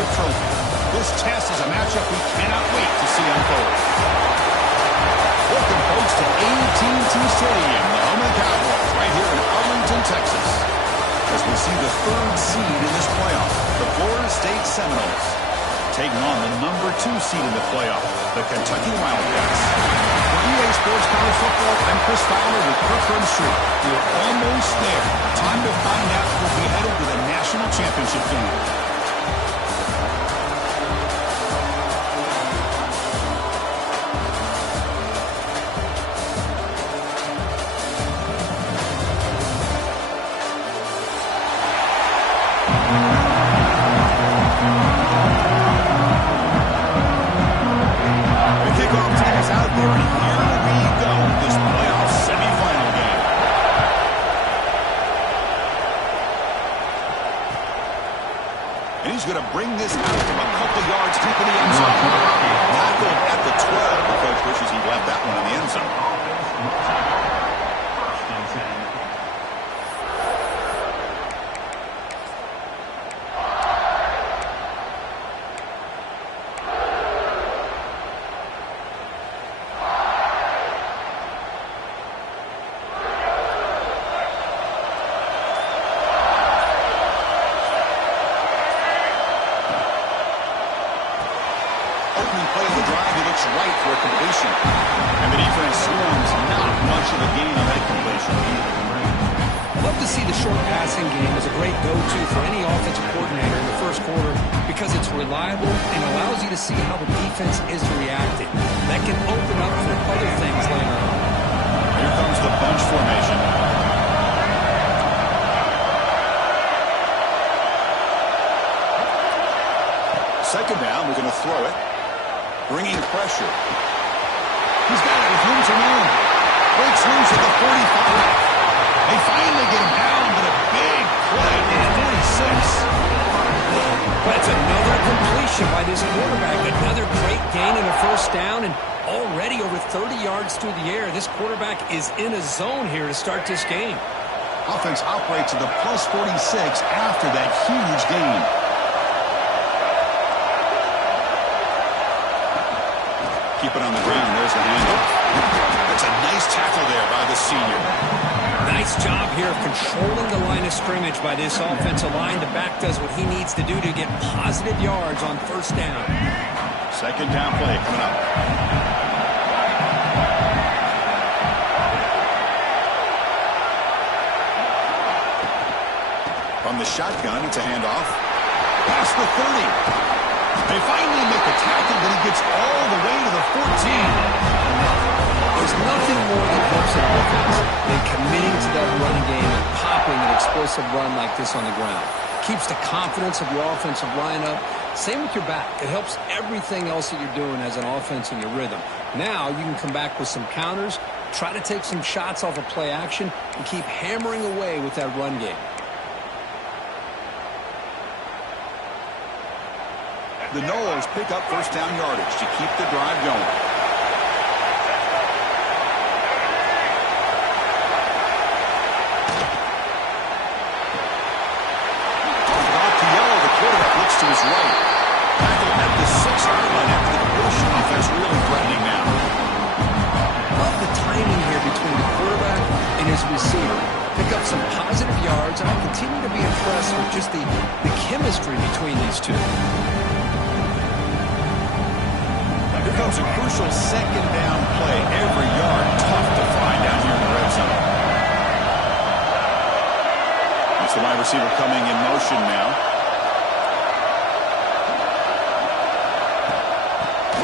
championship trophy. This test is a matchup we cannot wait to see unfold. Welcome, folks, to AT&T Stadium, the home of the Cowboys, right here in Arlington, Texas. As we see the third seed in this playoff, the Florida State Seminoles, taking on the number 2 seed in the playoff, the Kentucky Wildcats. For EA Sports College Football, I'm Chris Fowler with Kirkland Street. We're almost there. Time to find out who will be headed to the national championship game. He's going to bring this out from a couple yards deep in the end zone. Tackled at the 12. The coach wishes he left that one in the end zone. Play of the drive, he looks right for a completion. And the defense swarms not much of a gain on that completion. I love to see the short passing game as a great go-to for any offensive coordinator in the first quarter because it's reliable and allows you to see how the defense is reacting. That can open up for other things later on. Here comes the bunch formation. Second down, we're going to throw it. Bringing pressure. He's got it with room to run. Breaks loose at the 45. They finally get him down, but a big play to the 46. That's another completion by this quarterback. Another great gain in a first down, and already over 30 yards through the air. This quarterback is in a zone here to start this game. Offense operates to the plus 46 after that huge gain. Keep it on the ground. There's the handoff. That's a nice tackle there by the senior. Nice job here of controlling the line of scrimmage by this offensive line. The back does what he needs to do to get positive yards on first down. Second down play coming up. From the shotgun, it's a handoff. Past the 30. They finally make the tackle, but he gets all the way to the 14. There's nothing more that helps an offense than committing to that running game and popping an explosive run like this on the ground. Keeps the confidence of your offensive line up. Same with your back. It helps everything else that you're doing as an offense in your rhythm. Now you can come back with some counters, try to take some shots off of play action, and keep hammering away with that run game. The Noles pick up first down yardage to keep the drive going. About to yellow, the quarterback looks to his right. Tackle at the 6-yard line after the completion. Offense really threatening now. Love the timing here between the quarterback and his receiver. Pick up some positive yards, and I continue to be impressed with just the chemistry between these two. Here comes a crucial second down play. Every yard tough to find down here in the red zone. It's the wide receiver coming in motion now.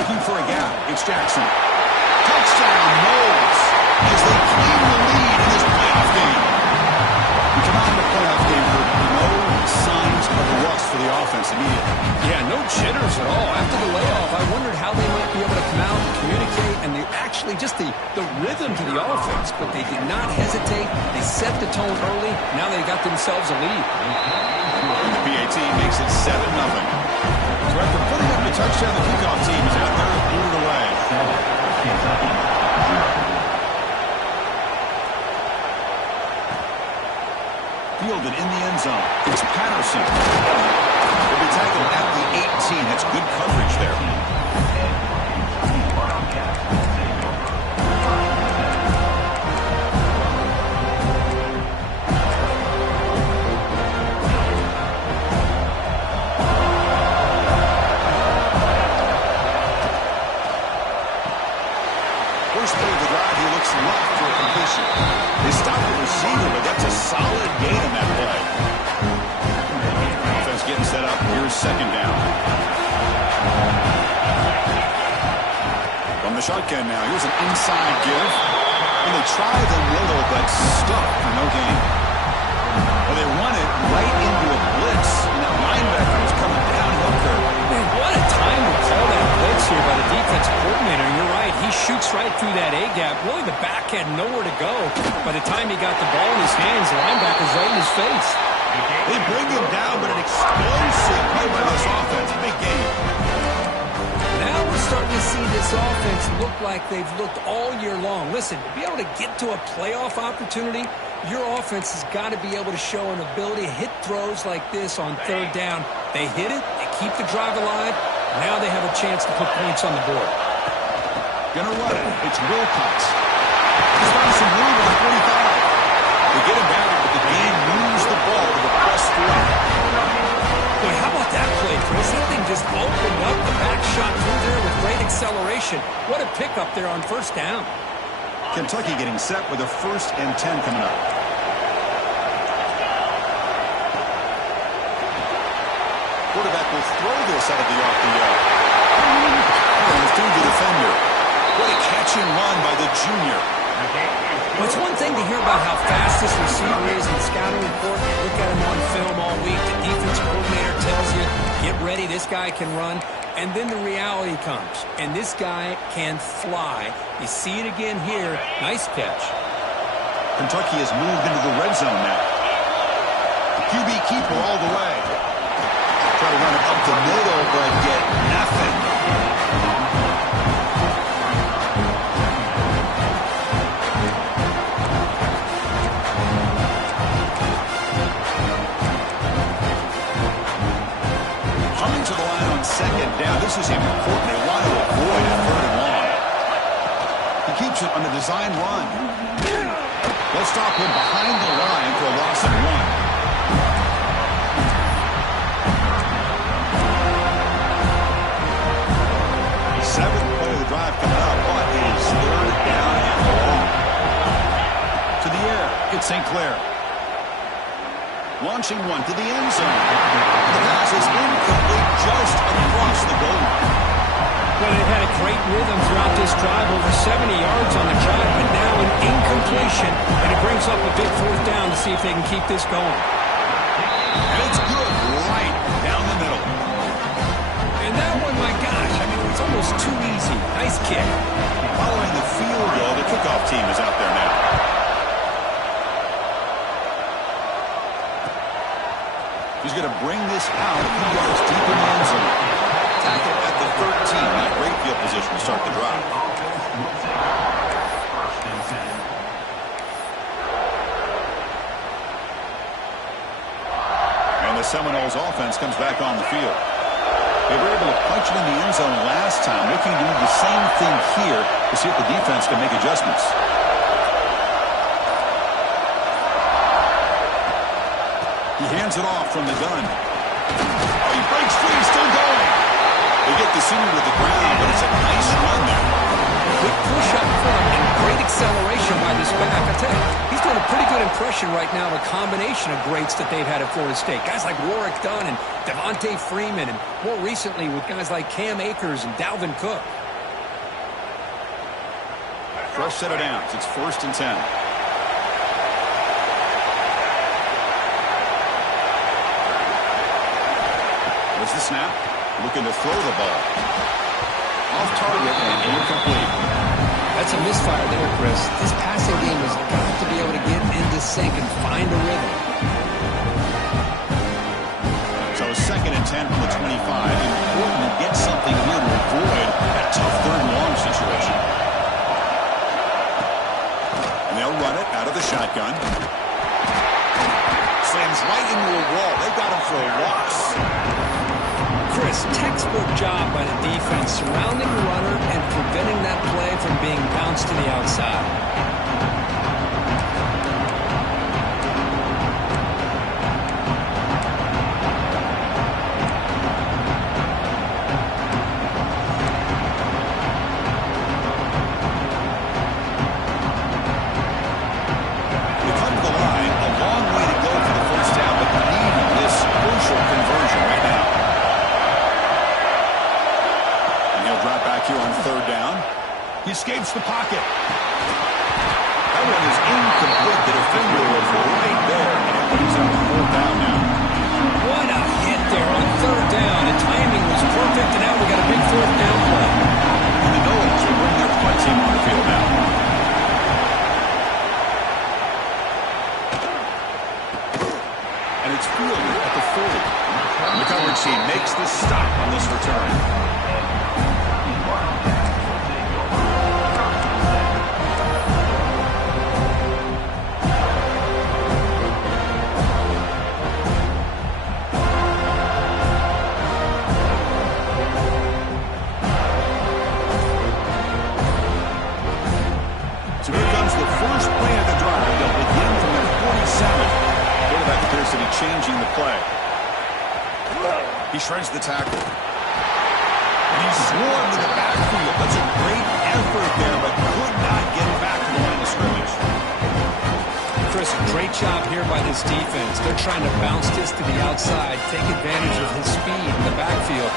Looking for a gap. It's Jackson. Touchdown, Noles, as they claim the lead in this playoff game. We come out in the playoff game for no signs of rust for the offense immediately. Yeah, no jitters at all. After the layoff, I wondered how they might be able to come out and communicate and actually just the rhythm to the offense, but they did not hesitate. They set the tone early. Now they got themselves a lead. And the PAT makes it 7-0. So after putting up the touchdown, the kickoff team is out there to boot it away. Fielded in the end zone. It's Patterson. He'll be be tackled at the 18. That's good coverage there. First play of the drive, he looks left for a completion. They stop the receiver, but that's a solid gain on that play. Offense getting set up. Here's second down. From the shotgun now. Here's an inside give. And they try the middle, but stuck for no gain. Well, they run it right into a blitz, and that linebacker is coming downhill curve. Man, what a time to call that blitz here by the defensive coordinator. You're right. He shoots right through that A-gap. Really, the back had nowhere to go. By the time he got the ball in his hands, the linebacker's right in his face. They bring him down, but an explosive play by this offense. Big game. Now we're starting to see this offense look like they've looked all year long. Listen, to be able to get to a playoff opportunity, your offense has got to be able to show an ability to hit throws like this on third down. They hit it, they keep the drive alive. Now they have a chance to put points on the board. Gonna run it. It's Wilcox. He's found some room at the 45. They get him back, but the game moves the ball to the +3. Boy, how about that play, Chris? That thing just opened up. The back shot through there with great acceleration. What a pickup there on first down. Kentucky getting set with a 1st and 10 coming up. Quarterback will throw this out of the off the yard. And through the defender. What a catch and run by the junior. Well, it's one thing to hear about how fast this receiver is in scouting report. You look at him on film all week. The defense coordinator tells you, get ready, this guy can run. And then the reality comes, and this guy can fly. You see it again here. Nice catch. Kentucky has moved into the red zone now. QB keeper all the way. Try to run it up the middle, but get nothing. Coming to the line on second down. This is important. They want to avoid a 3rd and long. He keeps it on the design run. They'll stop him behind the line for a loss of 1. 7th play of the drive coming up, but it is 3rd down and long. To the air, it's St. Clair. Launching one to the end zone. The pass is incomplete just across the goal line. Well, they've had a great rhythm throughout this drive, over 70 yards on the drive, but now an incompletion, and it brings up a big 4th down to see if they can keep this going. And it's good right down the middle. And that one, my gosh, I mean, it's almost too easy. Nice kick. Following the field goal, the kickoff team is out there now. He's going to bring this out a few yards deep in the end zone. Tackle at the 13. Not great field position to start the drive. And the Seminoles offense comes back on the field. They were able to punch it in the end zone last time, looking to do the same thing here to see if the defense can make adjustments. He hands it off from the gun. Oh, he breaks free, still going. They get the senior to the ground, but it's a nice run there. Quick push up front and great acceleration by this back. I tell you, he's doing a pretty good impression right now of a combination of greats that they've had at Florida State. Guys like Warwick Dunn and Devontae Freeman, and more recently with guys like Cam Akers and Dalvin Cook. Fresh set of downs. It's 1st and 10. There's the snap. Looking to throw the ball. Off target and incomplete. That's a misfire there, Chris. This passing game has got to be able to get into sync and find a rhythm. So 2nd and 10 from the 25. Important to get something here to avoid that tough 3rd and long situation. And they'll run it out of the shotgun. Slams right into a wall. They got him for a loss. Chris, textbook job by the defense surrounding the runner and preventing that play from being bounced to the outside. He escapes the pocket. That one is incomplete. The defender was right there, and it brings up 4th down now. What a hit there on 3rd down. The timing was perfect, and now we got a big 4th down play. And the Noles will bring their punt team on the field now. And it's fielded at the 40. And the coverage team makes the stop on this return. Changing the play. He shreds the tackle. And he's swarmed to the backfield. That's a great effort there, but could not get back to the line of scrimmage. Chris, a great job here by this defense. They're trying to bounce this to the outside, take advantage of his speed in the backfield.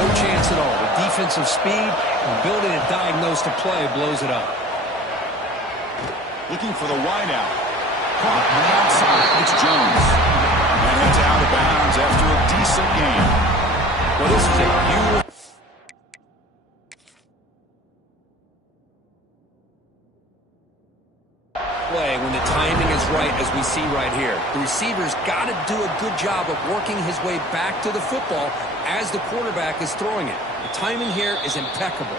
No chance at all. The defensive speed, ability to diagnose the play, blows it up. Looking for the wideout. Caught on the outside. It's Jones. And it's out of bounds after a decent game. Well, this is a beautiful play when the timing is right, as we see right here. The receiver's got to do a good job of working his way back to the football as the quarterback is throwing it. The timing here is impeccable.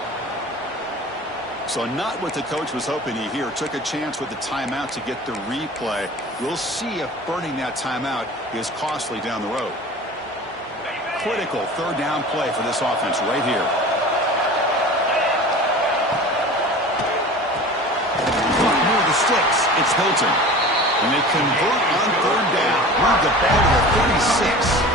So not what the coach was hoping to hear. Took a chance with the timeout to get the replay. We'll see if burning that timeout is costly down the road. Critical 3rd down play for this offense right here. Near the sticks, it's Hilton. And they convert on 3rd down. Move the ball to the 36.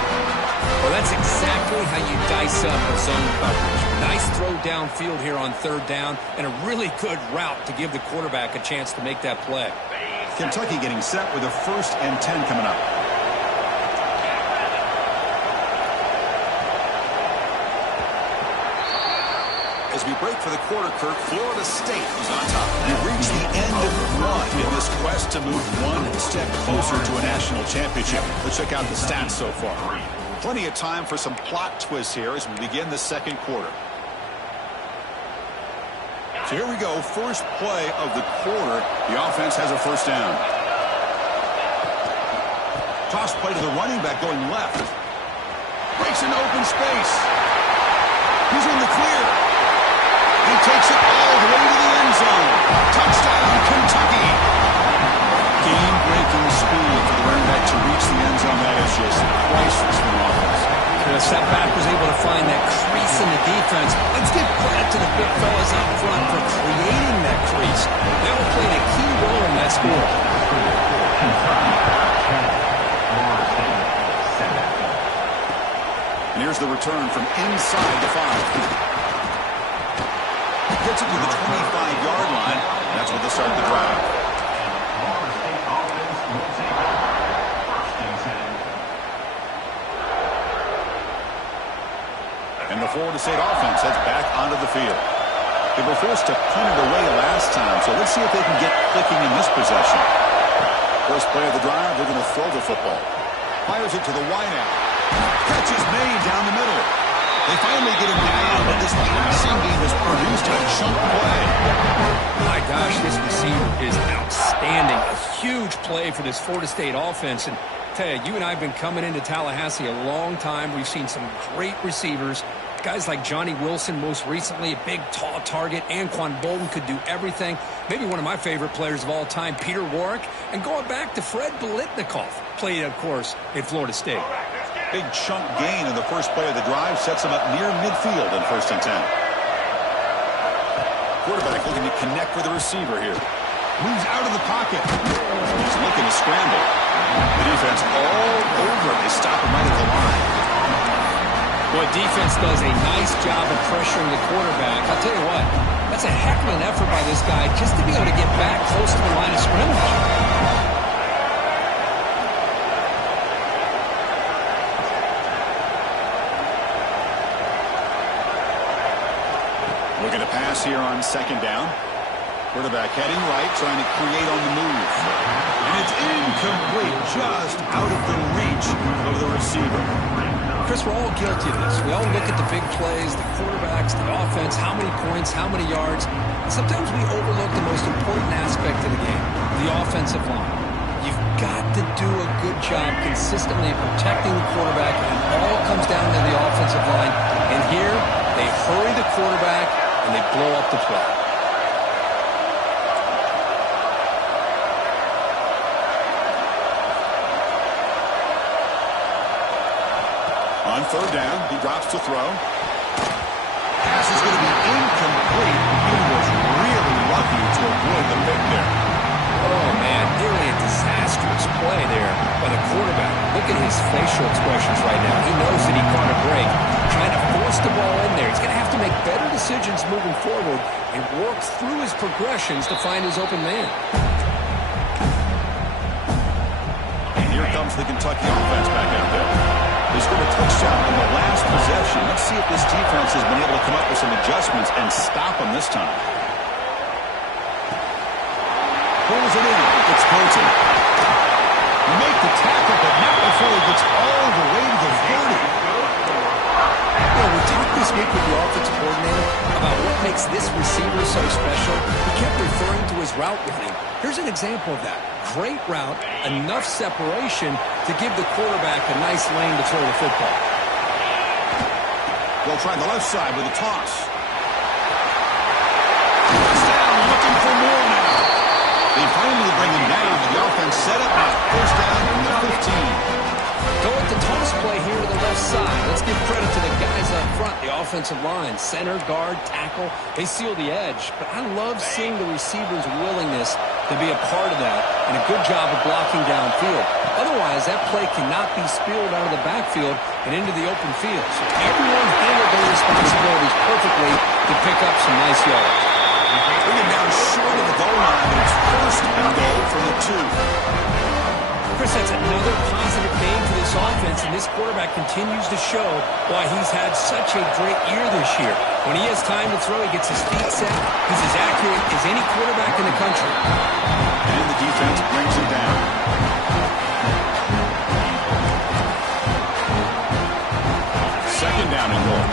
Well, that's exactly how you dice up a zone coverage. Nice throw downfield here on 3rd down, and a really good route to give the quarterback a chance to make that play. Kentucky getting set with a 1st and 10 coming up. As we break for the quarter, Kirk, Florida State is on top. We've reached the end of one in this quest to move one step closer to a national championship. Let's check out the stats so far. Plenty of time for some plot twists here as we begin the 2nd quarter. So here we go, first play of the quarter. The offense has a 1st down. Toss play to the running back going left. Breaks into open space. He's in the clear. He takes it all the way to the end zone. Touchdown, Kentucky. Game-breaking speed for the running back to reach the end zone. That is just priceless for the offense. The setback was able to find that crease in the defense. Let's give credit to the big fellas out front for creating that crease. That will play a key role in that score. And here's the return from inside the 5. Gets it to the 25-yard line. That's where they start the drive. And the Florida State offense heads back onto the field. They were forced to punt it away last time, so let's see if they can get clicking in this possession. First play of the drive, they're going to throw the football. Fires it to the wideout. Catch is made down the middle. They finally get him down, but this passing game has produced a chunk play. My gosh, this receiver is outstanding. A huge play for this Florida State offense. And tell you, you and I have been coming into Tallahassee a long time. We've seen some great receivers. Guys like Johnny Wilson, most recently, a big, tall target. Anquan Bolden could do everything. Maybe one of my favorite players of all time, Peter Warrick. And going back to Fred Biletnikoff, played, of course, at Florida State. Big chunk gain in the first play of the drive sets him up near midfield in 1st and 10. Quarterback looking to connect with the receiver here. Moves out of the pocket. He's looking to scramble. The defense all over him. They stop him right at the line. Boy, defense does a nice job of pressuring the quarterback. I'll tell you what, that's a heck of an effort by this guy just to be able to get back close to the line of scrimmage. Looking to pass here on 2nd down. Quarterback heading right, trying to create on the move. And it's incomplete, just out of the reach of the receiver. Chris, we're all guilty of this. We all look at the big plays, the quarterbacks, the offense, how many points, how many yards. And sometimes we overlook the most important aspect of the game, the offensive line. You've got to do a good job consistently protecting the quarterback, and it all comes down to the offensive line. And here, they hurry the quarterback, and they blow up the play. On 3rd down, he drops to throw. Pass is going to be incomplete. He was really lucky to avoid the pick there. Oh, man, nearly a disastrous play there by the quarterback. Look at his facial expressions right now. He knows that he caught a break, trying to force the ball in there. He's going to have to make better decisions moving forward and work through his progressions to find his open man. And here comes the Kentucky offense back out there. They scored a touchdown on the last possession. Let's see if this defense has been able to come up with some adjustments and stop them this time. Pulls it in. It's Burton. Make the tackle, but not before he gets all the way to the 30. We talked this week with the offensive coordinator about what makes this receiver so special. He kept referring to his route running. Here's an example of that. Great route, enough separation to give the quarterback a nice lane to throw the football. They'll try the left side with a toss. Touchdown, looking for more now. They finally bring him down. The offense set up now. 1st down and the 15. Go with the toss play here to the left side. Let's give credit to the guys up front, the offensive line, center, guard, tackle. They seal the edge. But I love seeing the receiver's willingness to be a part of that and a good job of blocking downfield. Otherwise, that play cannot be spilled out of the backfield and into the open field. So everyone handled their responsibilities perfectly to pick up some nice yards. Bring him down short of the goal line, and it's 1st and goal from the 2. Chris, that's another positive game for this offense, and this quarterback continues to show why he's had such a great year this year. When he has time to throw, he gets his feet set. He's as accurate as any quarterback in the country. And the defense brings him down. 2nd down and goal.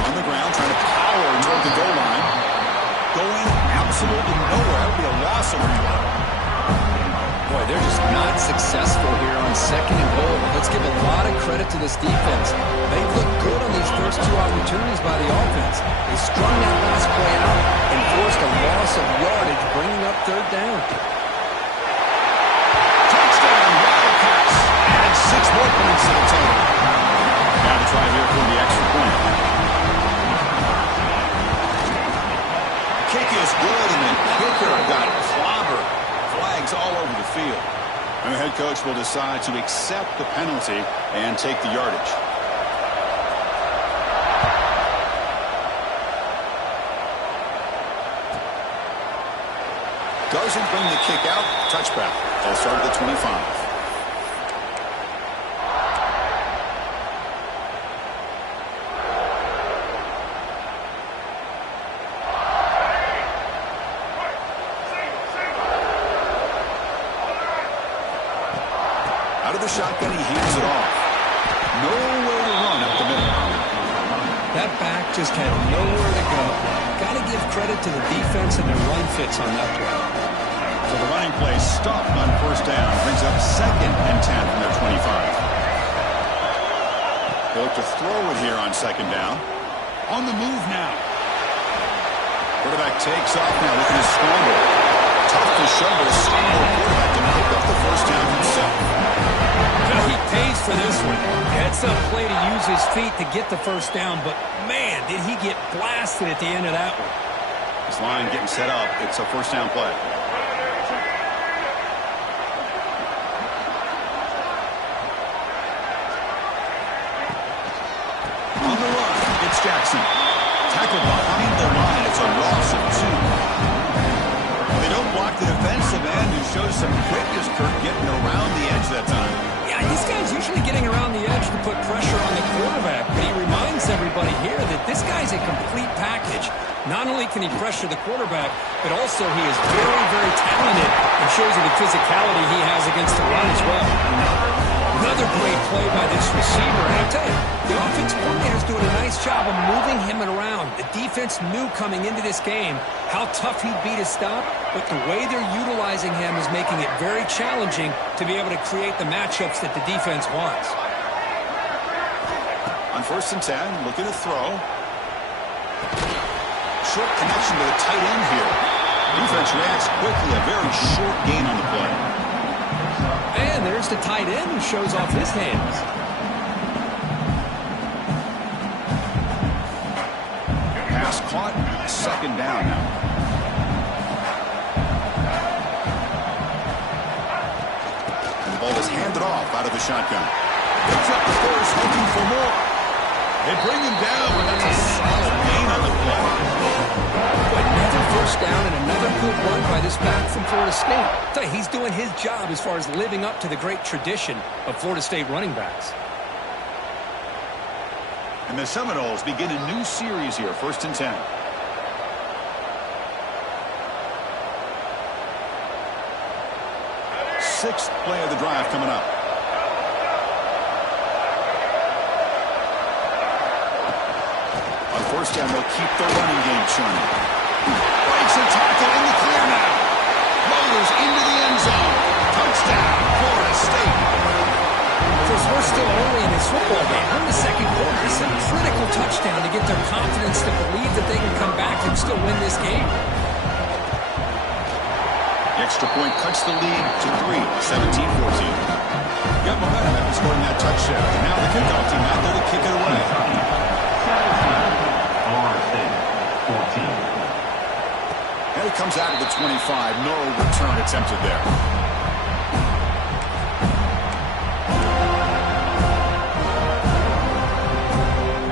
On the ground, trying to power toward the goal line. Going absolutely nowhere. That would be a loss of 1. Boy, they're just not successful here on 2nd and goal. Let's give a lot of credit to this defense. They looked good on these first 2 opportunities by the offense. They strung that last play out and forced a loss of yardage, bringing up 3rd down. Touchdown, Wildcats. Add 6 more points to the total. Now to try here for the extra point. Kick is good, and the kicker got clobbered. Flags all over the field. And the head coach will decide to accept the penalty and take the yardage. Doesn't bring the kick out. Touchback. They'll start at the 25. The shotgun, he hands it off. Nowhere to run up the middle. That back just had nowhere to go. Got to give credit to the defense and their run fits on that play. So the running play stopped on 1st down. Brings up 2nd and 10 from their 25. They'll look to throw it here on 2nd down. On the move now. Quarterback takes off now looking to scramble. Tough to show, but a stumble quarterback to the first down himself. He pays for this one. Heads-up play to use his feet to get the first down, but, man, did he get blasted at the end of that one. His line getting set up. It's a first down play. On the run, it's Jackson. Tackled behind the line. It's a loss of 2. They don't block the defensive end, who shows some quickness, Kirk, getting around the edge that time. Yeah, this guy's usually getting around the edge to put pressure on the quarterback, but he reminds everybody here that this guy's a complete package. Not only can he pressure the quarterback, but also he is very, very talented and shows you the physicality he has against the run as well. Another great play by this receiver. And I tell you, the offensive coordinator's doing a nice job of moving him around. The defense knew coming into this game how tough he'd be to stop, but the way they're utilizing him is making it very challenging to be able to create the matchups that the defense wants. On 1st and 10, looking to throw. Short connection to the tight end here. Defense reacts quickly. A very short gain on the play. And there's the tight end who shows off his hands. Pass caught. 2nd down now. And the ball is handed off out of the shotgun. Picks up the first, looking for more. They bring him down, but that's a solid gain on the play. Another first down and another good run by this back from Florida State. So he's doing his job as far as living up to the great tradition of Florida State running backs. And the Seminoles begin a new series here, 1st and 10. 6th play of the drive coming up. On 1st down, they'll keep the running game churning. Breaks a tackle in the clear now. Motors into the end zone. Touchdown, Florida State. We're still early in this football game. We're in the 2nd quarter. This is a critical touchdown to get their confidence to believe that they can come back and still win this game. The extra point cuts the lead to 3, 17-14. Got momentum after scoring that touchdown. And now the kickoff team out there to kick it away. And it comes out of the 25. No return attempted there.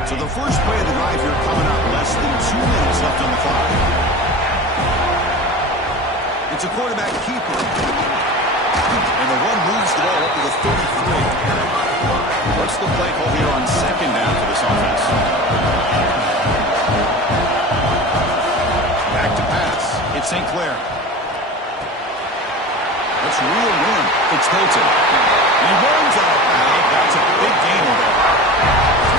So the first play of the drive here coming up. Less than 2 minutes left on the clock. It's a quarterback keeper. And the run moves the ball up to the 33. What's the play call here on 2nd down for this offense? Back to pass. It's St. Clair. That's real room. It's Hilton. He runs out. That's a big gain there.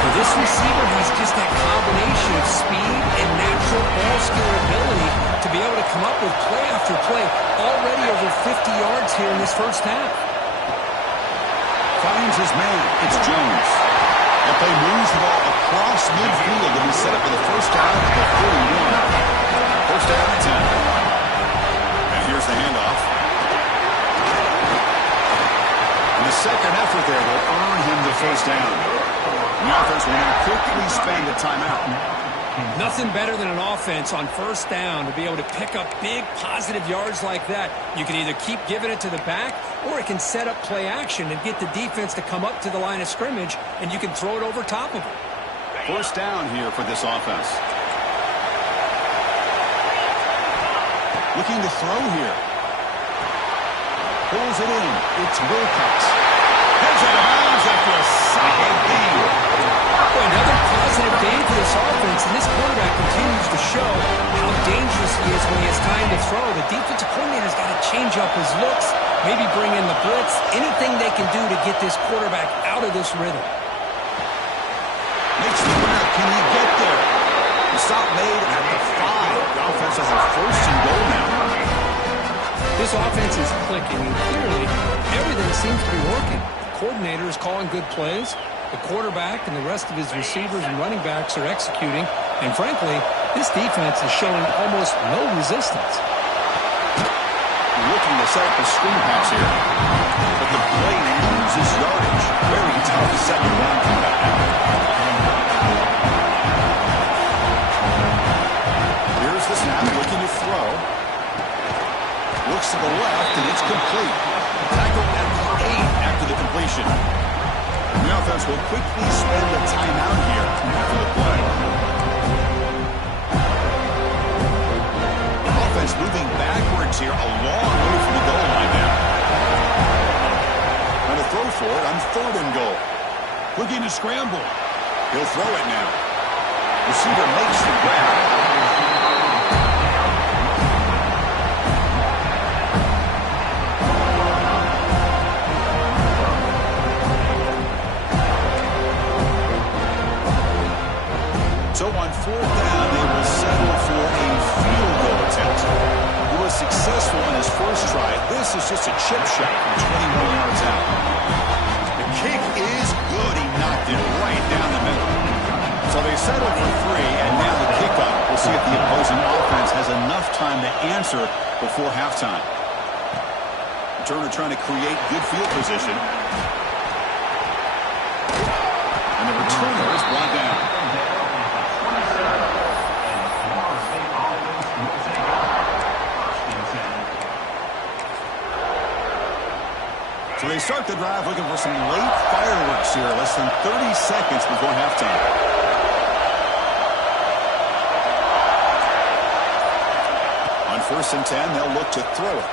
Well, this receiver has just that combination of speed and natural ball skill ability to be able to come up with play after play. Already over 50 yards here in this first half. Finds his man. It's Jones. That play moves the ball across midfield and is set up for the first down at the 41. First down and 10. And here's the handoff. And the second effort there will earn him the first down. The offense will now quickly spend a timeout. Nothing better than an offense on 1st down to be able to pick up big positive yards like that. You can either keep giving it to the back, or it can set up play action and get the defense to come up to the line of scrimmage, and you can throw it over top of it. First down here for this offense. Looking to throw here. Pulls it in. It's Wilcox. Heads out of bounds after a solid gain. Another positive gain for this offense, and this quarterback continues to show how dangerous he is when he has time to throw. The defensive coordinator's got to change up his looks, maybe bring in the blitz, anything they can do to get this quarterback out of this rhythm. Makes the grab. Can he get there? The stop made at the 5. The offense has a 1st and goal now. This offense is clicking, and clearly everything seems to be working. The coordinator is calling good plays. The quarterback and the rest of his receivers and running backs are executing. And frankly, this defense is showing almost no resistance. looking to set up a screen pass here. But the play loses yardage. Very tough second down coming up now. Here's the snap, looking to throw. Looks to the left, and it's complete. Tackled at the 8 after the completion. The offense will quickly spend a timeout here after the play. The offense moving backwards here, a long way from the goal line now. And to throw for it on 3rd and goal. Looking to scramble. He'll throw it now. Receiver makes the grab. So on 4th down, they will settle for a field goal attempt. He was successful in his first try. This is just a chip shot from 21 yards out. The kick is good. He knocked it right down the middle. So they settle for 3, and now the kickoff. We'll see if the opposing offense has enough time to answer before halftime. Turner trying to create good field position. And the returner is brought down. So they start the drive looking for some late fireworks here, less than 30 seconds before halftime. On 1st and 10, they'll look to throw it.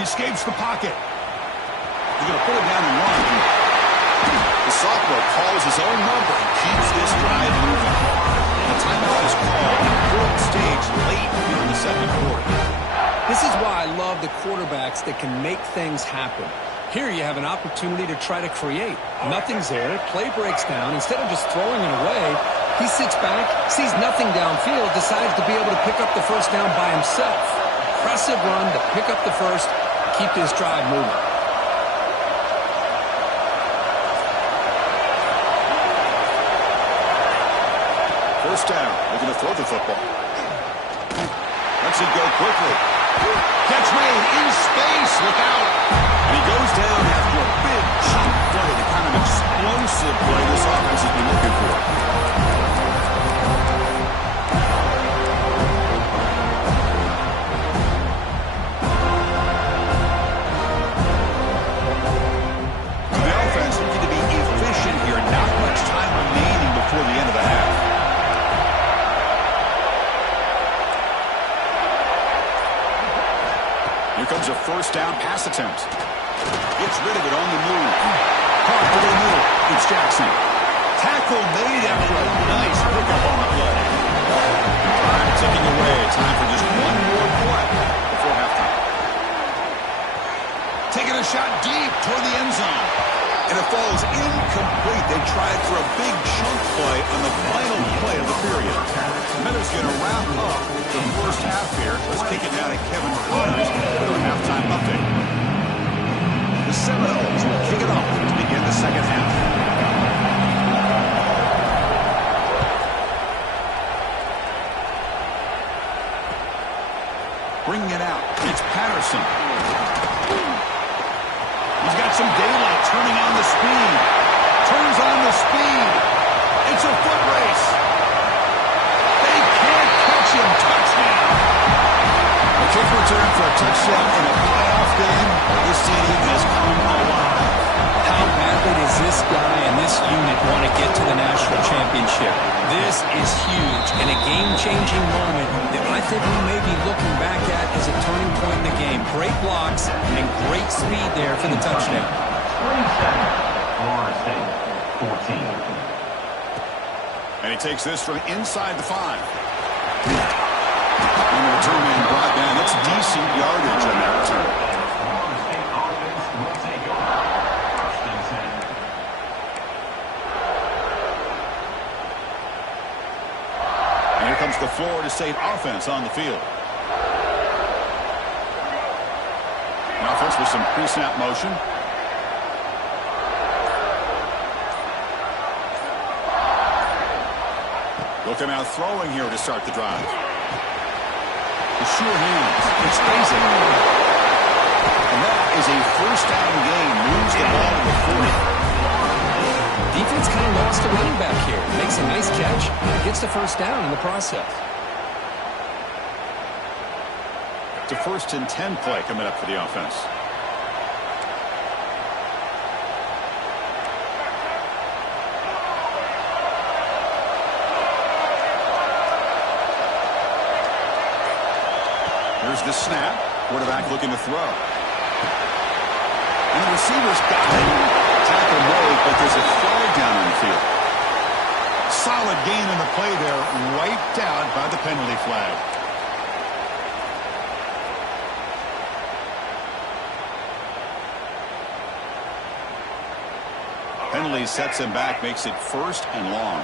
He escapes the pocket. He's going to put it down and run. The sophomore calls his own number and keeps this drive moving. The timeout is called at the 4th stage late here in the 2nd quarter. This is why I love the quarterbacks that can make things happen. Here you have an opportunity to try to create. Nothing's there. Play breaks down. Instead of just throwing it away, he sits back, sees nothing downfield, decides to be able to pick up the first down by himself. Impressive run to pick up the first, keep this drive moving. First down, looking to throw the football. Lets it go quickly. Catch made in space, look out. And he goes down after a big chunk play, the kind of explosive play this offense has been looking for. The offense looking to be efficient here. Not much time remaining before the end of the half. Here comes a first down pass attempt. Gets rid of it on the move. Caught over the middle. It's Jackson. Tackle made after a nice pickup on the play. Time ticking away. Time for just one more play before halftime. Taking a shot deep toward the end zone. And it falls incomplete. They tried for a big chunk play on the final play of the period. Miller's going to wrap up the first half here. Let's kick it down to Kevin Connors for a halftime update. The Seminoles will kick it off to begin the second half. Bringing it out. It's Patterson. He's got some daylight, turning on the speed. Turns on the speed. It's a foot race. They can't catch him. Touchdown. A kick return for a touchdown in a playoff game. This stadium has come alive. How badly does this guy and this unit want to get to the national championship? This is huge and a game-changing moment that I think we may be looking back at as a turning point in the game. Great blocks and great speed there for the touchdown. 27, Florida State, 14. And he takes this from inside the 5. And the return man brought down. That's decent yardage on that return. Florida State offense will take over. First and 10. And here comes the Florida State offense on the field. An offense with some pre-snap motion. Looking out throwing here to start the drive. The sure hands. It's Isaac. And that is a first down gain. Moves the ball to the 40. Defense kind of lost the running back here. Makes a nice catch. Gets the first down in the process. It's a 1st and 10 play coming up for the offense. Here's the snap. Quarterback looking to throw. And the receiver's got it. Tackle made, but there's a flag down on the field. Solid gain in the play there. Wiped out by the penalty flag. Penalty sets him back, makes it 1st and long.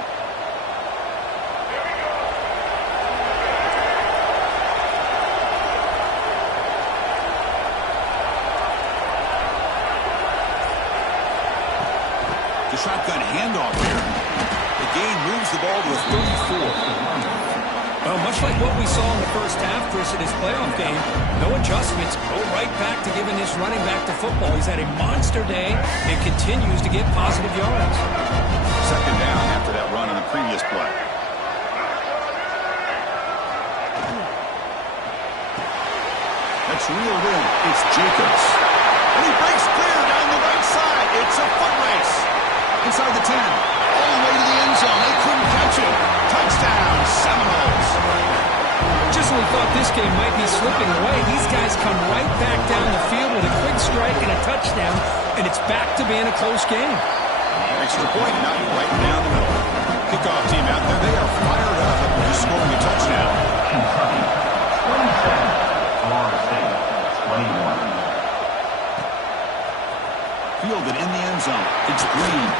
The shotgun handoff here. The gain moves the ball to a 34. Well, much like what we saw in the first half, Chris, in his playoff game, no adjustments, go right back to giving his running back to football. He's had a monster day and continues to get positive yards. 2nd down after that run on the previous play. That's reeled in. It's Jacobs. And he breaks clear down the right side. It's a foot race. Inside the 10. All the way to the end zone. They couldn't catch him. Touchdown, Seminoles. Just when we thought this game might be slipping away, these guys come right back down the field with a quick strike and a touchdown, and it's back to being a close game. Extra point, now right down the middle. Kickoff team out there. They are fired up after just scoring a touchdown. 21. Fielded in the end zone. It's Green.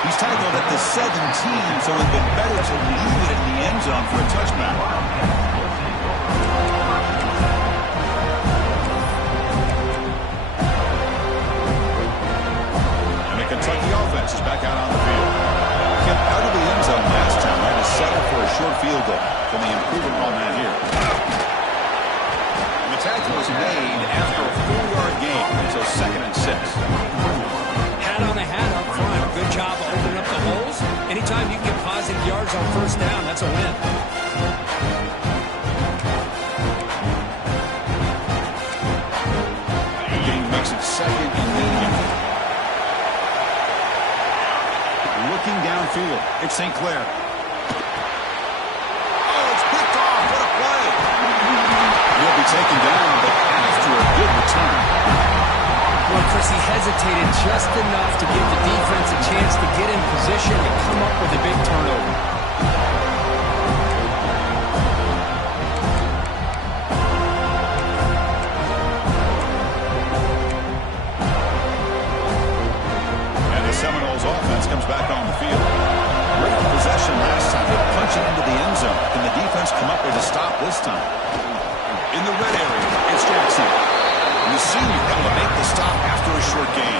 He's tackled at the 17, so it's been better to leave it in the end zone for a touchback. And the Kentucky offense is back out on the field. Kept out of the end zone last time. Had to settle for a short field goal. Can they improve upon that here? And the tackle was made after a 4-yard gain, so 2nd and 6. Hat on a hat up front. Good job of opening up the holes. Anytime you can get positive yards on 1st down, that's a win. Gain makes it 2nd and medium. Looking downfield, it's St. Clair. Oh, it's picked off. What a play. He'll be taken down, but after a good return. Well, Chris, he hesitated just enough to give the defense a chance to get in position and come up with a big turnover. And the Seminoles offense comes back on the field. Great possession last time. They punch it into the end zone. Can the defense come up with a stop this time? In the red area, it's Jackson. And the senior able to make the stop after a short gain.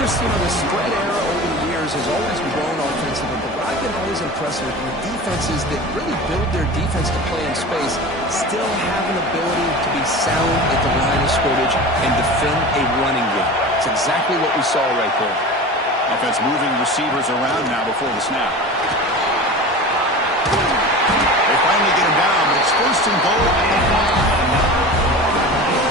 Chris, you know, the spread era over the years has always grown offensively, but what I've been always impressed with defenses that really build their defense to play in space still have an ability to be sound at the line of scrimmage and defend a running game. It's exactly what we saw right there. Offense moving receivers around now before the snap. They finally get him down, but it's 1st and goal at the 5.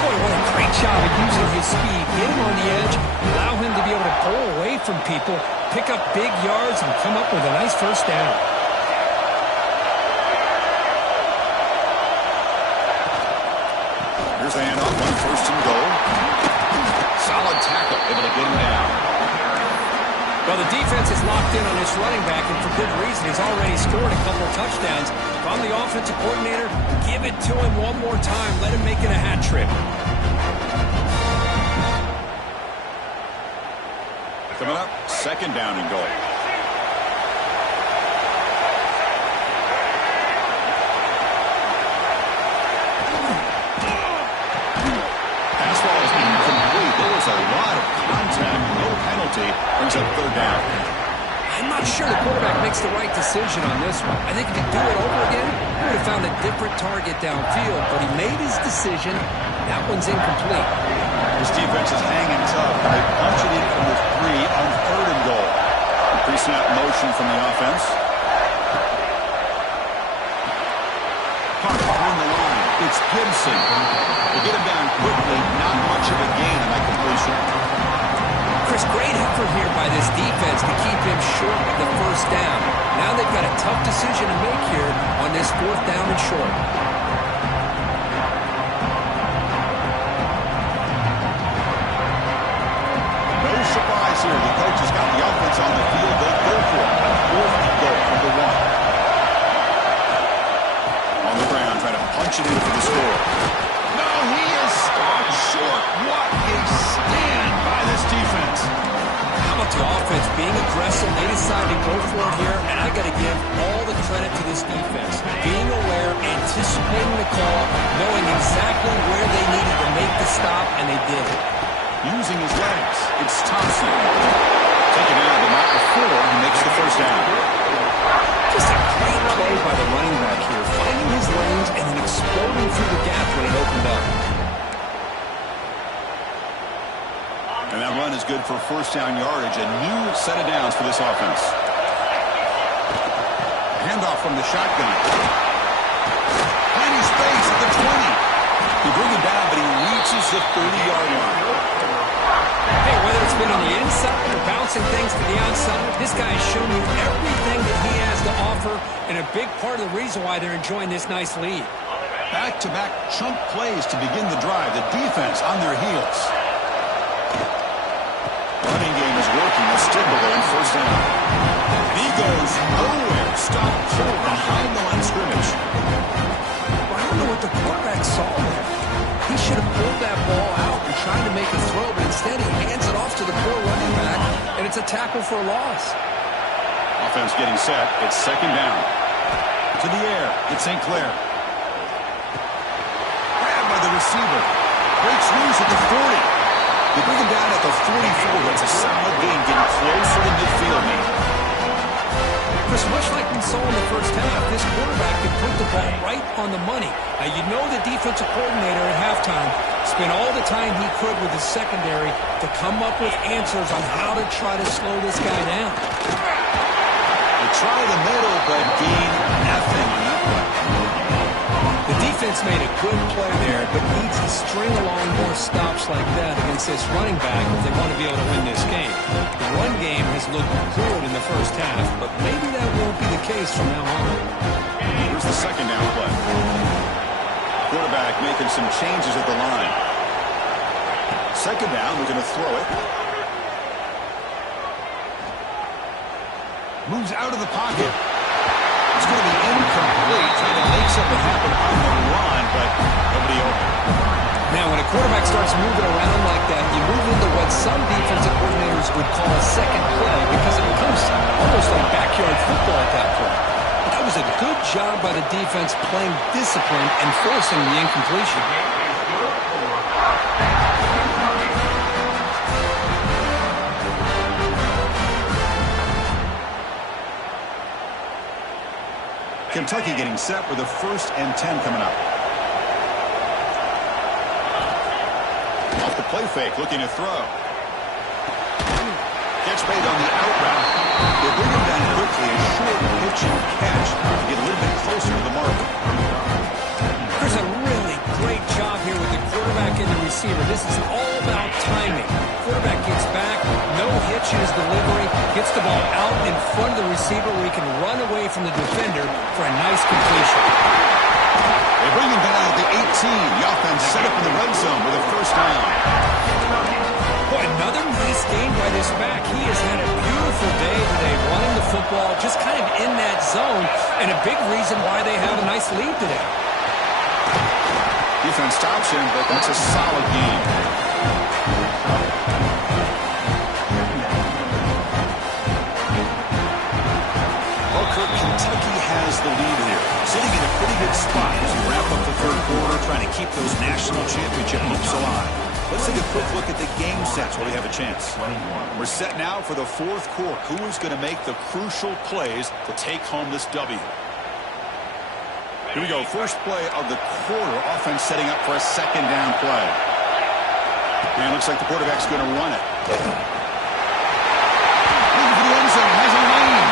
Boy, what a great job of using his speed. Get him on the edge, allow him to be able to pull away from people, pick up big yards, and come up with a nice 1st down. Here's the handoff, 1st and goal. Solid tackle, able to get him down. Well, the defense is locked in on this running back, and for good reason. He's already scored a couple of touchdowns. If I'm the offensive coordinator, give it to him one more time. Let him make it a hat trick. Coming up, 2nd down and goal. Pass ball is incomplete. There was a lot of contact. No penalty. Brings up 3rd down. I'm not sure the quarterback makes the right decision on this one. I think if you do it over again, would have found a different target downfield, but he made his decision. That one's incomplete. This defense is hanging tough. They punch it in from the 3 on 3rd and goal. Pre-snap motion from the offense. Puck on the line. It's Gibson. They get him down quickly. Not much of a gain on that completion. Chris, great effort here by this defense to keep him short of the first down. Now they've got a tough decision to make here on this 4th down and short. No surprise here. The coach has got the offense on the field. They'll go for it. 4th and goal from the 1. On the ground, trying to punch it in for the score. No, he is stopped short. What a stand by this defense. How about the offense being aggressive? They decided to go for it here, and I got to give all the credit to this defense. Being aware, anticipating the call, knowing exactly where they needed to make the stop, and they did it. Using his legs, it's Thompson. Taken out of the mark before he makes the first down. Just a great play by the running back here, finding his lanes and then exploding through the gap when it opened up. And that run is good for 1st down yardage. A new set of downs for this offense. Handoff from the shotgun. Plenty space at the 20. He brings it down, but he reaches the 30-yard line. Hey, whether it's been on the inside or bouncing things to the outside, this guy has shown you everything that he has to offer, and a big part of the reason why they're enjoying this nice lead. Back-to-back chunk plays to begin the drive. The defense on their heels. Running game is working. A Stigler in 1st down. And he goes nowhere. Stop cold behind the line of scrimmage. Well, I don't know what the quarterback saw there. He should have pulled that ball out and tried to make a throw, but instead he hands it off to the poor running back, and it's a tackle for a loss. Offense getting set. It's 2nd down. To the air. It's St. Clair. Grabbed by the receiver. Breaks loose at the 40. They bring him down at the 44. That's a solid gain, getting closer to midfield now. Chris, much like we saw in the first half, this quarterback can put the ball right on the money. Now, you know the defensive coordinator at halftime spent all the time he could with his secondary to come up with answers on how to try to slow this guy down. They try the middle, but gain nothing on that play. The defense made a good play there, but needs to string along more stops like that against this running back if they want to be able to win this game. The run game has looked good in the first half, but maybe that won't be the case from now on. Here's the 2nd down play. Quarterback making some changes at the line. 2nd down, we're going to throw it. Moves out of the pocket. It's going to be incomplete. Trying to make something happen on the run, but nobody open. Now, when a quarterback starts moving around like that, you move into what some defensive coordinators would call a second play because it becomes almost like backyard football at that point. But that was a good job by the defense playing discipline and forcing the incompletion. Kentucky getting set with a 1st and 10 coming up. Off the play fake, looking to throw. Catch made on the out route. They bring him down quickly, a short pitch and catch to get a little bit closer to the mark. There's a really great job here with the quarterback and the receiver. This is all about timing. Quarterback gets back, no hitch in his delivery, gets the ball out in front of the receiver where he can run away from the defender for a nice completion. They bring him down at the 18. The offense set up in the red zone with a 1st down. Boy, another nice game by this back. He has had a beautiful day today running the football, just kind of in that zone, and a big reason why they have a nice lead today. Defense stops him, but that's a solid game. Kentucky has the lead here, sitting in a pretty good spot as we wrap up the 3rd quarter, trying to keep those national championship hopes alive. Let's take a quick look at the game sets while we have a chance. We're set now for the 4th quarter. Who is going to make the crucial plays to take home this W? Here we go. First play of the quarter. Offense setting up for a second down play. And it looks like the quarterback's going to run it. Looking for the end zone. Has a lane.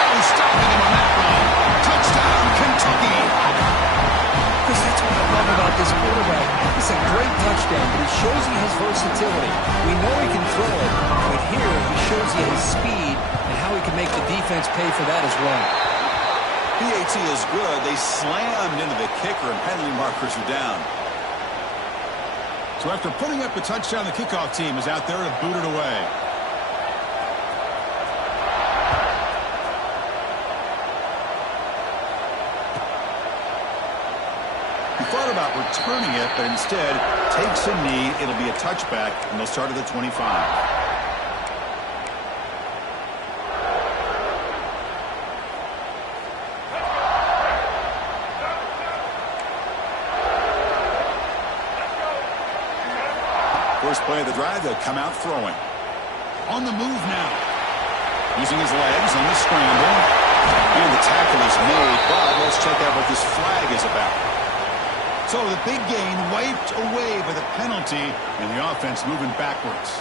No stopping him on that run. Touchdown, Kentucky. Chris, that's what I love about this quarterback. It's a great touchdown, but he shows he has versatility. We know he can throw it, but here he shows you his speed and how he can make the defense pay for that as well. PAT is good. They slammed into the kicker, and penalty markers are down. So after putting up a touchdown, the kickoff team is out there to boot it away. He thought about returning it, but instead takes a knee. It'll be a touchback, and they'll start at the 25. First play of the drive, they'll come out throwing. On the move now. Using his legs on the scramble. And the tackle is made, but let's check out what this flag is about. So the big gain wiped away by the penalty, and the offense moving backwards.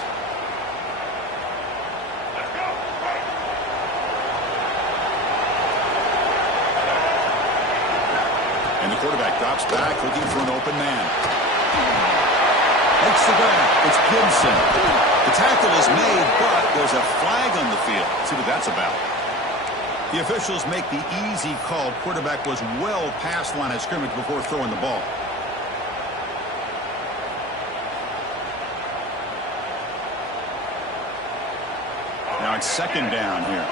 And the quarterback drops back, looking for an open man. Makes the grab. It's Gibson. The tackle is made, but there's a flag on the field. See what that's about. The officials make the easy call. Quarterback was well past the line of scrimmage before throwing the ball. Now it's second down here.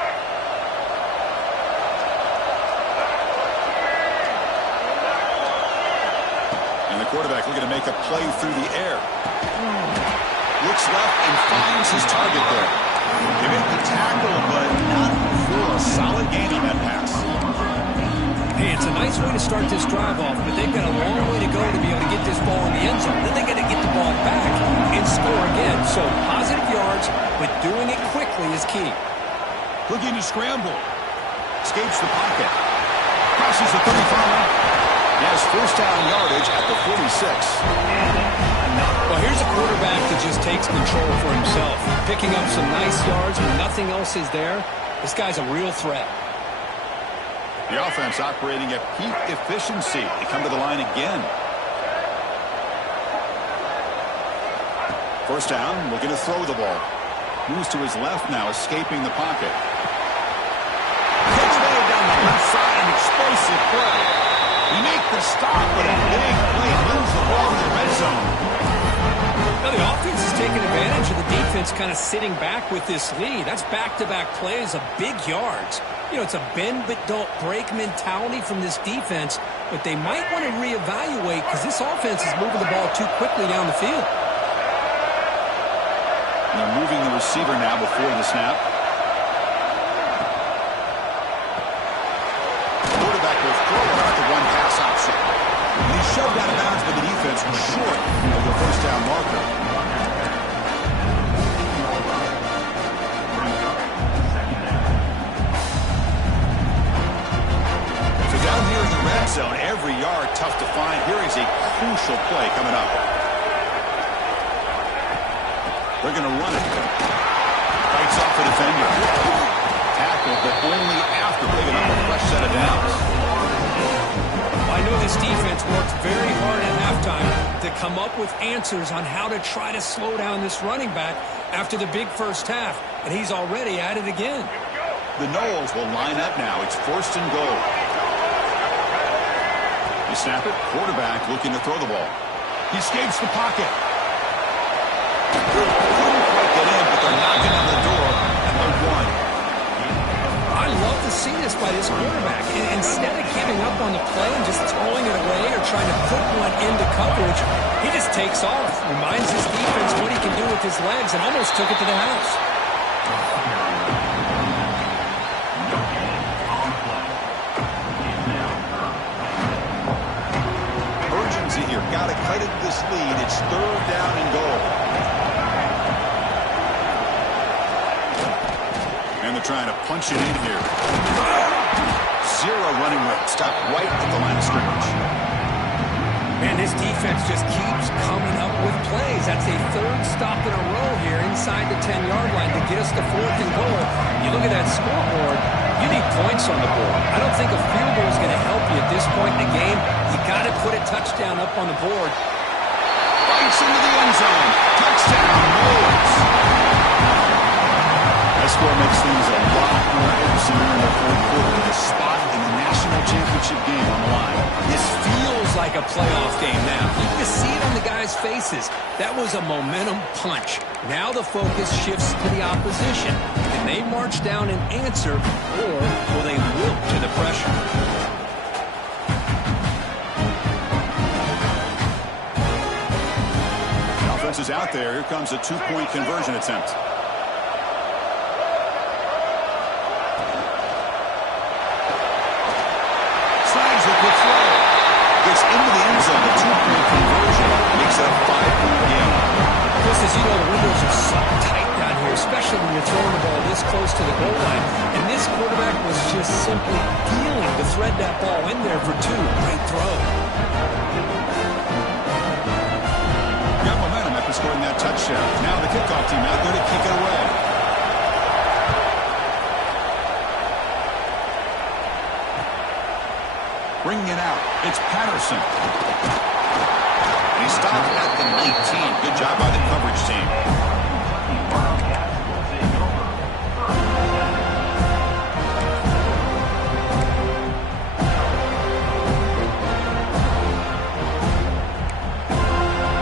And the quarterback looking to make a play through the air. Looks left and finds his target there. They make the tackle, but not for a solid gain on that pass. Hey, it's a nice way to start this drive off, but they've got a long way to go to be able to get this ball in the end zone. Then they got to get the ball back and score again. So positive yards, but doing it quickly is key. Looking to scramble. Escapes the pocket. Crosses the 35. He has first down yardage at the 46. Well, here's a quarterback that just takes control for himself. Picking up some nice yards when nothing else is there. This guy's a real threat. The offense operating at peak efficiency. They come to the line again. First down, looking to throw the ball. Moves to his left now, escaping the pocket. Catch made down the left side, an explosive play. He make the stop, but a big play moves the ball in the red zone. Now the offense is taking advantage of the defense kind of sitting back with this lead. That's back-to-back plays of big yards. You know, it's a bend but don't break mentality from this defense, but they might want to reevaluate because this offense is moving the ball too quickly down the field. And they're moving the receiver now before the snap. The quarterback will throw it out the one pass option. And he's shoved out of bounds, but the defense was short of the first down marker. So down here in the red zone, every yard tough to find. Here is a crucial play coming up. They're going to run it. Fights off the defender. Tackle, but only after picking up a fresh set of downs. I know this defense worked very hard at halftime to come up with answers on how to try to slow down this running back after the big first half, and he's already at it again. The Noles will line up now. It's first and goal. They snap it. Quarterback looking to throw the ball. He escapes the pocket. Couldn't quite get in, but they're knocking on the door, and they're one. I love to see this by this quarterback. Instead of giving up on the play and just throwing it away or trying to put one into coverage, he just takes off, reminds his defense what he can do with his legs, and almost took it to the house. Urgency here. Got to cut into this lead. It's third down and goal. And they're trying to punch it in here. Zero running room. Stop right at the line of scrimmage. Man, this defense just keeps coming up with plays. That's a third stop in a row here inside the 10-yard line to get us to 4th and goal. You look at that scoreboard, you need points on the board. I don't think a field goal is going to help you at this point in the game. You got to put a touchdown up on the board. Bites into the end zone. Touchdown, Moles. That score makes things a lot more interesting in the fourth quarter with a spot in the national championship game on the line. This feels like a playoff game now. You can see it on the guys' faces. That was a momentum punch. Now the focus shifts to the opposition. Can they march down and answer, or will they wilt to the pressure? The offense is out there. Here comes a two-point conversion attempt. Gets into the end zone, a two-point conversion makes it a 5-point game. Just as you know, the windows are so tight down here, especially when you're throwing the ball this close to the goal line. And this quarterback was just simply dealing to thread that ball in there for two. Great throw. Got momentum after scoring that touchdown. Now the kickoff team out there to kick it away. Bringing it out, it's Patterson. And he stopped at the 19. Good job by the coverage team.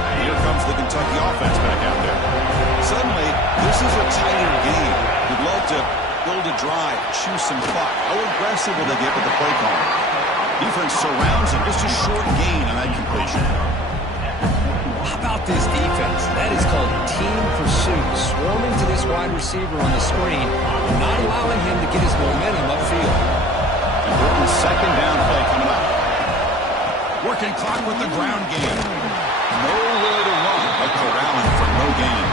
And here comes the Kentucky offense back out there. Suddenly, this is a tighter game. We'd love to build a drive, choose some clock. How aggressive will they get with the play call? Defense surrounds him. Just a short gain on that completion. How about this defense? That is called team pursuit. Swarming to this wide receiver on the screen, not allowing him to get his momentum upfield. Important second down play coming up. Working clock with the ground game. Nowhere to run, but corralling for no gain.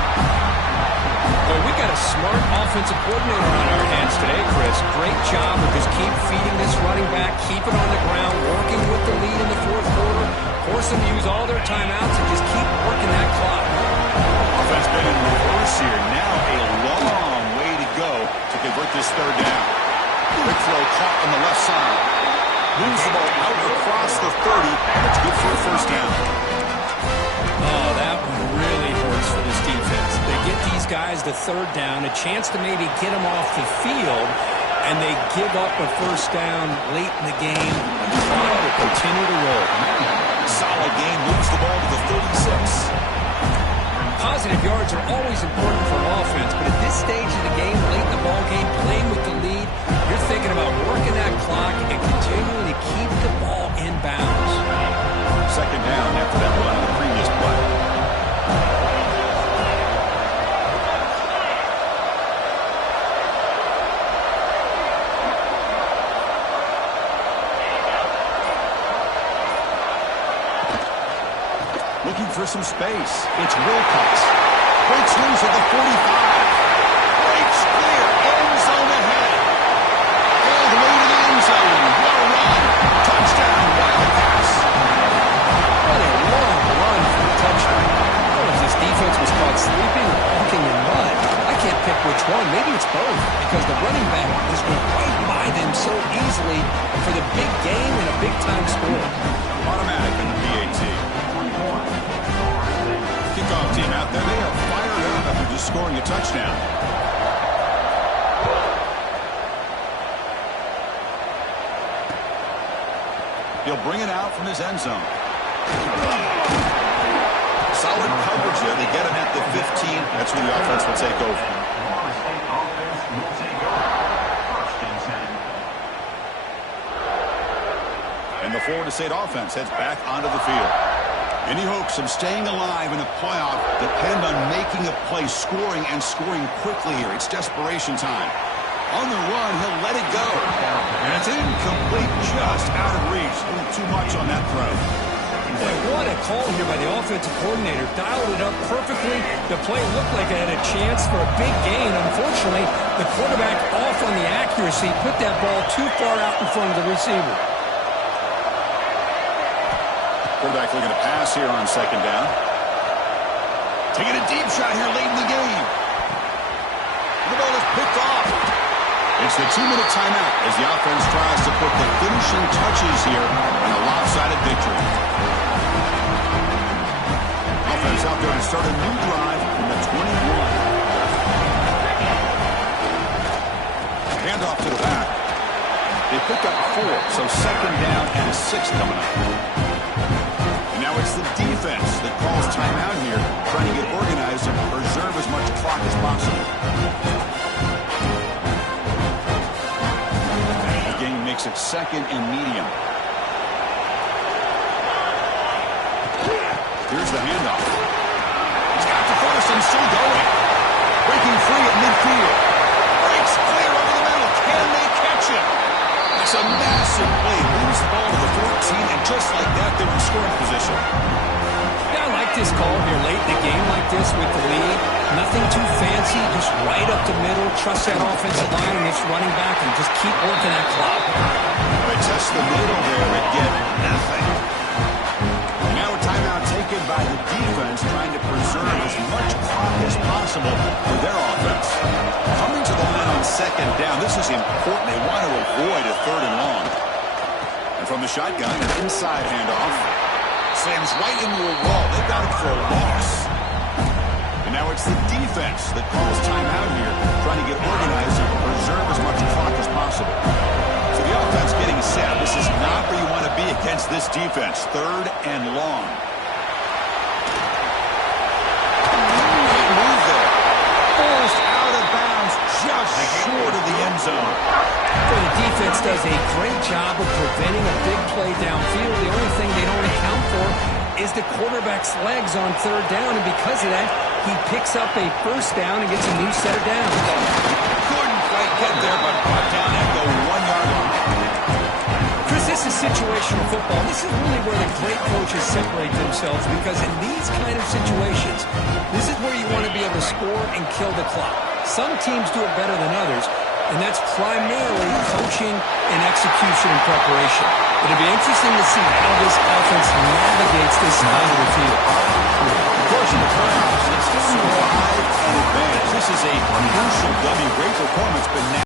Well, we got a smart offensive coordinator on our hands today, Chris. Great job of just keep feeding this running back, keep it on the ground, working with the lead in the fourth quarter, force them to use all their timeouts and just keep working that clock. Offense been in reverse here. Now a long way to go to convert this third down. Quick throw caught on the left side. Moves the ball out across the 30, and it's good for a first down. Oh, that one really hurts for this defense. They get these guys the third down, a chance to maybe get them off the field, and they give up a first down late in the game. The clock will continue to roll. Solid gain, moves the ball to the 36. Positive yards are always important for an offense, but at this stage of the game, late in the ball game, playing with the lead, you're thinking about working that clock and continuing to keep the ball in bounds. Second down after that run on the previous play. Looking for some space. It's Wilcox. Breaks loose at the 45. Breaks clear. End zone ahead. All the way to the end zone. Well run. Touchdown, Wildcats. What a long run for the touchdown. I don't know if this defense was caught sleeping or walking in mud. I can't pick which one. Maybe it's both, because the running back just went right by them so easily for the big game and a big-time score. Automatic in the PAT. Kickoff team out there. They are fired up after just scoring a touchdown. He'll bring it out from his end zone. Solid coverage there. They get him at the 15. That's where the offense will take over. And the Florida State offense heads back onto the field. Any hopes of staying alive in a playoff depend on making a play, scoring, and scoring quickly here. It's desperation time. On the run, he'll let it go. And it's incomplete, just out of reach. A little too much on that throw. Boy, what a call here by the offensive coordinator. Dialed it up perfectly. The play looked like it had a chance for a big gain. Unfortunately, the quarterback off on the accuracy, put that ball too far out in front of the receiver. For quarterback looking to pass here on second down. Taking a deep shot here late in the game. The ball is picked off. It's the 2-minute timeout as the offense tries to put the finishing touches here in a lopsided victory. Offense out there to start a new drive from the 21. Handoff to the back. They picked up 4, so second down and 6 coming up. And now it's the defense that calls timeout here, trying to get organized and preserve as much clock as possible. The game makes it second and medium. Here's the handoff. He's got the first and still going. Breaking free at midfield. Breaks clear over the middle. Can they catch him? It's a massive play. Moves the ball to the 14, and just like that, they're in scoring position. Yeah, I like this call here late in the game like this with the lead. Nothing too fancy, just right up the middle. Trust that offensive line and its running back and just keep working that clock. They test the middle there and get nothing. And now a timeout taken by the defense, trying to preserve as much clock as possible for their offense. Coming to the line on second down, this is important. They want to avoid a third and long. And from the shotgun, an inside handoff. Slams right into a wall. They got it for a loss. And now it's the defense that calls timeout here, trying to get organized and preserve as much clock as possible. So the offense getting set. This is not where you want to be against this defense. Third and long. Great move there. Forced out of bounds, just short of the end zone. So the defense does a great job of preventing a big play downfield. The only thing they don't account for is the quarterback's legs on third down, and because of that, he picks up a first down and gets a new set of downs. Couldn't quite get there, but brought down at the 1-yard line. Chris, this is situational football. This is really where the great coaches separate themselves, because in these kind of situations, this is where you want to be able to score and kill the clock. Some teams do it better than others, and that's primarily coaching and execution and preparation. It'll be interesting to see how this offense navigates this side of the field. Of course, in the playoffs, it's still survive and advance. This is a crucial W. Great performance, but now